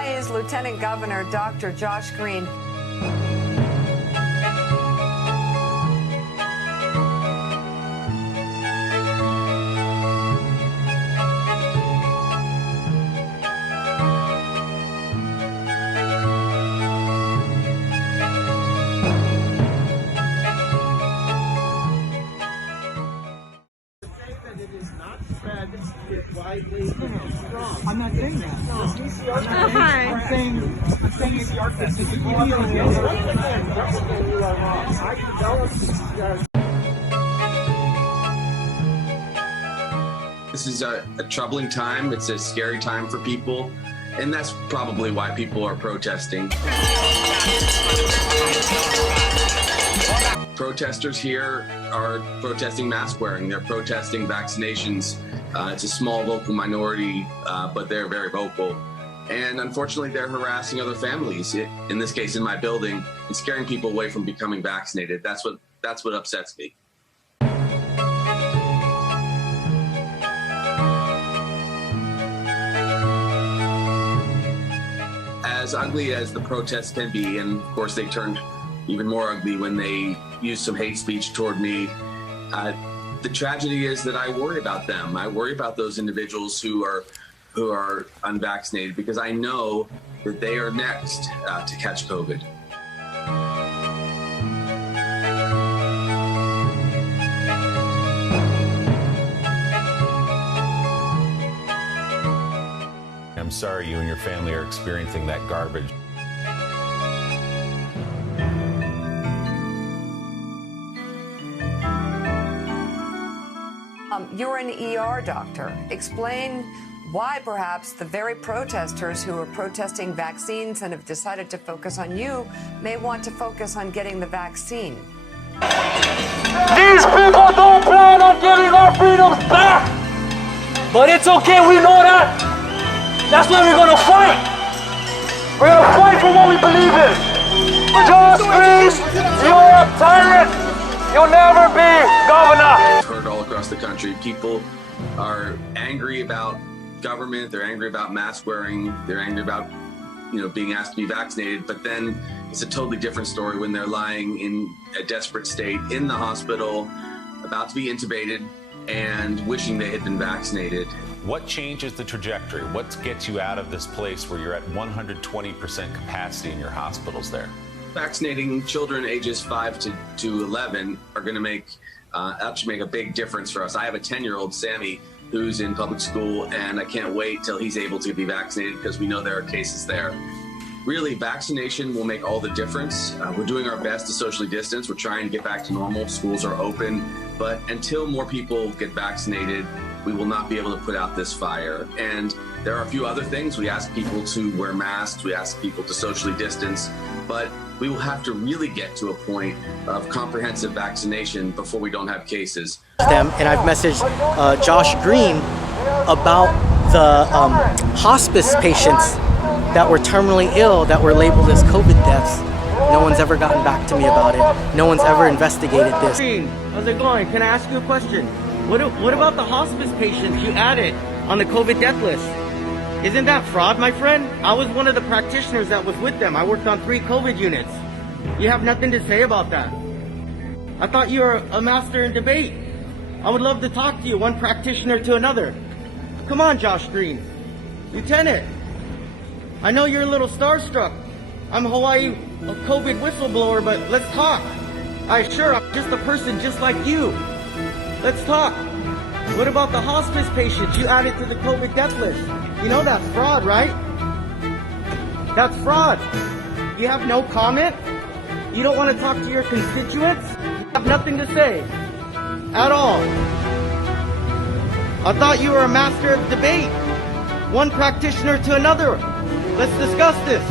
Hawaii's Lieutenant Governor, Dr. Josh Green. I'm not saying that. Hi. I'm saying This is a troubling time. It's a scary time for people, and that's probably why people are protesting. Protesters here are protesting mask wearing. They're protesting vaccinations. It's a small local minority, but they're very vocal. And unfortunately, they're harassing other families, in this case, in my building, and scaring people away from becoming vaccinated. That's what upsets me. As ugly as the protests can be, and of course they turned even more ugly when they used some hate speech toward me, the tragedy is that I worry about them. I worry about those individuals who are unvaccinated, because I know that they are next to catch COVID. I'm sorry you and your family are experiencing that garbage. You're an ER doctor. Explain why perhaps the very protesters who are protesting vaccines and have decided to focus on you may want to focus on getting the vaccine. These people don't plan on getting our freedoms back! But it's okay, we know that! That's why we're gonna fight! We're gonna fight for what we believe in! Josh Green, you're a tyrant! You'll never be governor! I've heard all across the country, people are angry about government, they're angry about mask wearing, they're angry about, being asked to be vaccinated, but then it's a totally different story when they're lying in a desperate state in the hospital, about to be intubated, and wishing they had been vaccinated. What changes the trajectory? What gets you out of this place where you're at 120% capacity in your hospitals there? Vaccinating children ages 5 to 11 are going to make a big difference for us. I have a 10-year-old, Sammy, who's in public school, and I can't wait till he's able to be vaccinated, because we know there are cases there. Really, vaccination will make all the difference. We're doing our best to socially distance. We're trying to get back to normal. Schools are open. But until more people get vaccinated, we will not be able to put out this fire. And there are a few other things. We ask people to wear masks. We ask people to socially distance. But we will have to really get to a point of comprehensive vaccination before we don't have cases. and I've messaged Josh Green about the hospice patients that were terminally ill that were labeled as COVID deaths. No one's ever gotten back to me about it. No one's ever investigated this. How's it going? Can I ask you a question? What about the hospice patients you added on the COVID death list? Isn't that fraud, my friend? I was one of the practitioners that was with them. I worked on 3 COVID units. You have nothing to say about that. I thought you were a master in debate. I would love to talk to you, one practitioner to another. Come on, Josh Green. Lieutenant, I know you're a little starstruck. I'm a Hawaii COVID whistleblower, but let's talk. I'm just a person just like you. Let's talk. What about the hospice patients you added to the COVID death list? You know that's fraud, right? That's fraud. You have no comment? You don't want to talk to your constituents? You have nothing to say. At all. I thought you were a master of debate. One practitioner to another. Let's discuss this.